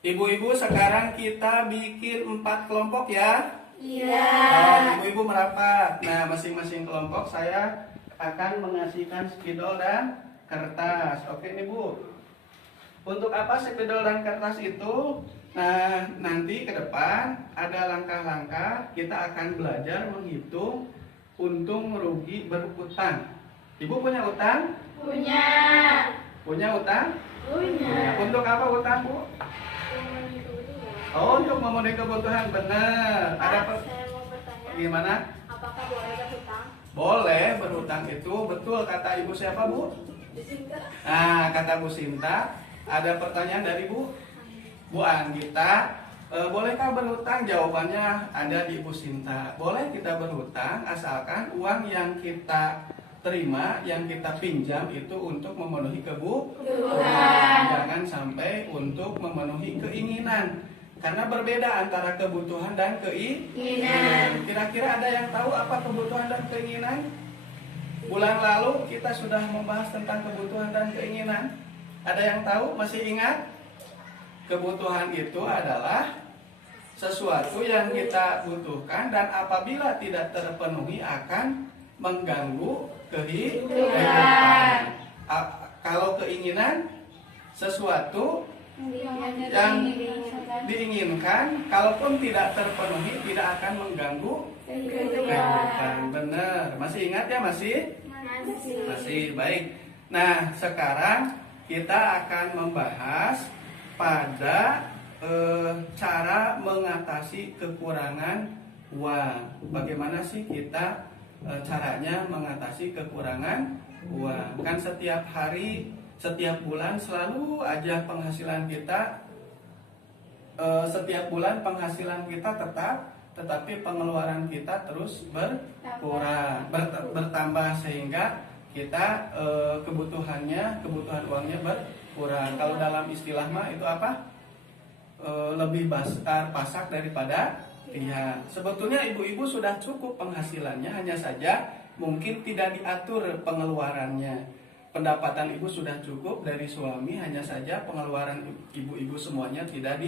Ibu-ibu, sekarang kita bikin 4 kelompok ya. Iya. Ibu-ibu merapat. Nah, masing-masing kelompok saya akan mengasihkan spidol dan kertas. Oke nih Bu. Untuk apa spidol dan kertas itu? Nah, nanti ke depan ada langkah-langkah kita akan belajar menghitung untung rugi berutang. Ibu punya utang? Punya. Punya utang? Punya. Untuk apa utang, Bu? Oh, untuk memenuhi kebutuhan, benar. Saya mau bertanya. Gimana? Apakah boleh berhutang? Boleh berhutang itu, betul kata Ibu siapa, Bu? Sinta. Nah, kata Bu Sinta. Ada pertanyaan dari Bu Anggita. Bolehkah berhutang? Jawabannya ada di Ibu Sinta. Boleh kita berhutang asalkan uang yang kita terima, yang kita pinjam itu untuk memenuhi kebutuhan. Jangan sampai untuk memenuhi keinginan. Karena berbeda antara kebutuhan dan keinginan. Kira-kira ada yang tahu apa kebutuhan dan keinginan? Bulan lalu kita sudah membahas tentang kebutuhan dan keinginan. Ada yang tahu? Masih ingat? Kebutuhan itu adalah sesuatu yang kita butuhkan dan apabila tidak terpenuhi akan mengganggu kehidupan. Kalau keinginan, sesuatu yang diinginkan, kalaupun tidak terpenuhi tidak akan mengganggu kehidupan. Benar. Masih ingat ya? Masih. Baik. Nah, sekarang kita akan membahas pada cara mengatasi kekurangan uang. Bagaimana sih kita caranya mengatasi kekurangan uang? Kan setiap hari, setiap bulan selalu aja penghasilan kita, setiap bulan penghasilan kita tetap, tetapi pengeluaran kita terus bertambah sehingga kita kebutuhan uangnya berkurang. Kalau dalam istilah mah itu apa? Lebih besar pasak daripada pihak. Sebetulnya ibu-ibu sudah cukup penghasilannya, hanya saja mungkin tidak diatur pengeluarannya. Pendapatan ibu sudah cukup dari suami, hanya saja pengeluaran ibu-ibu semuanya tidak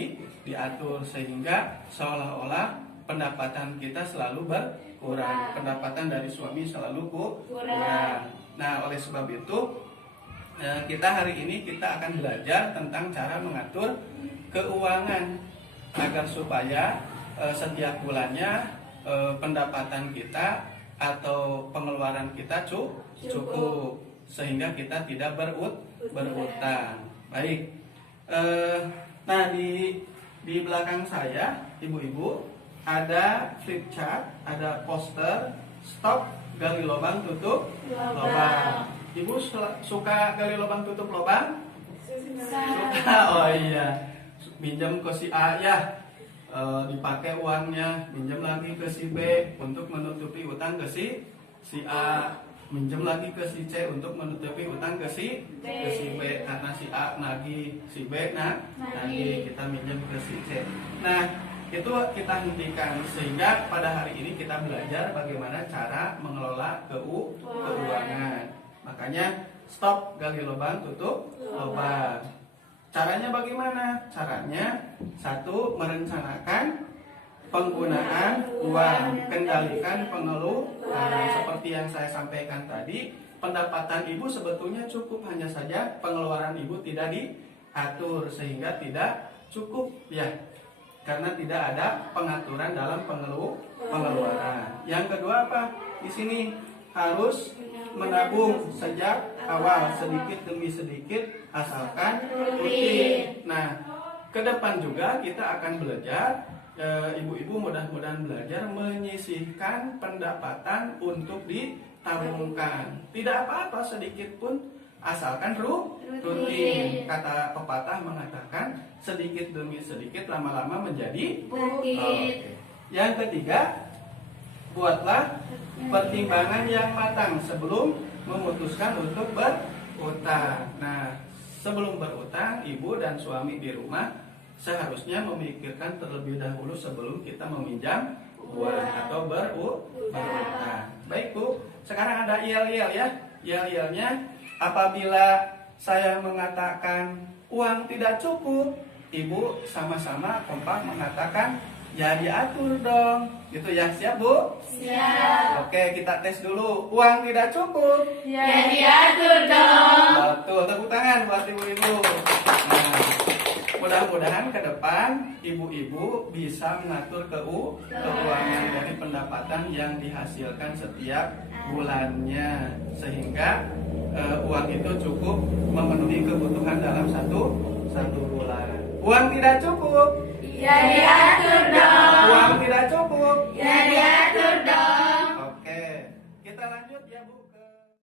diatur, sehingga seolah-olah pendapatan kita selalu berkurang. Pendapatan dari suami selalu kurang. Nah, oleh sebab itu kita hari ini kita akan belajar tentang cara mengatur keuangan agar supaya setiap bulannya pendapatan kita atau pengeluaran kita cukup sehingga kita tidak berutang. Baik. Nah, di belakang saya, ibu-ibu, ada flip chart, ada poster stop gali lubang tutup lubang. Ibu suka gali lubang tutup lubang? Suka. Oh iya. Minjam ke si A ya, dipakai uangnya, minjam lagi ke si B untuk menutupi utang ke si A, minjam lagi ke si C untuk menutupi utang ke si B, karena si A nagih, si B nagih, kita minjam ke si C. Nah, itu kita hentikan sehingga pada hari ini kita belajar bagaimana cara mengelola keuangan. Makanya stop gali lubang tutup lubang. Caranya bagaimana? Caranya, 1, merencanakan penggunaan uang, kendalikan pengeluaran. Seperti yang saya sampaikan tadi, pendapatan ibu sebetulnya cukup, hanya saja pengeluaran ibu tidak diatur sehingga tidak cukup ya, karena tidak ada pengaturan dalam pengeluaran. Yang kedua apa? Di sini harus menabung sejak awal, sedikit demi sedikit, asalkan rutin. Nah, ke depan juga kita akan belajar, ibu-ibu mudah-mudahan belajar menyisihkan pendapatan untuk ditabungkan. Tidak apa-apa sedikit pun, asalkan rutin. Kata pepatah mengatakan sedikit demi sedikit lama-lama menjadi bukit. Yang ketiga, buatlah pertimbangan yang matang sebelum memutuskan untuk berutang. Nah, sebelum berutang, ibu dan suami di rumah seharusnya memikirkan terlebih dahulu sebelum kita meminjam uang atau berutang. Baik Bu, sekarang ada yel-yel ya. Yel-yelnya, apabila saya mengatakan uang tidak cukup, ibu sama-sama kompak mengatakan ya diatur dong, gitu ya. Siap Bu? Siap. Oke, kita tes dulu. Uang tidak cukup. Ya diatur dong. Betul, tepuk tangan buat ibu-ibu. Nah, mudah-mudahan ke depan ibu-ibu bisa mengatur keuangan dari pendapatan yang dihasilkan setiap bulannya, sehingga uang itu cukup memenuhi kebutuhan dalam satu bulan. Uang tidak cukup. Ya diatur dong. Uang tidak cukup. Ya diatur dong. Oke, kita lanjut ya Bu.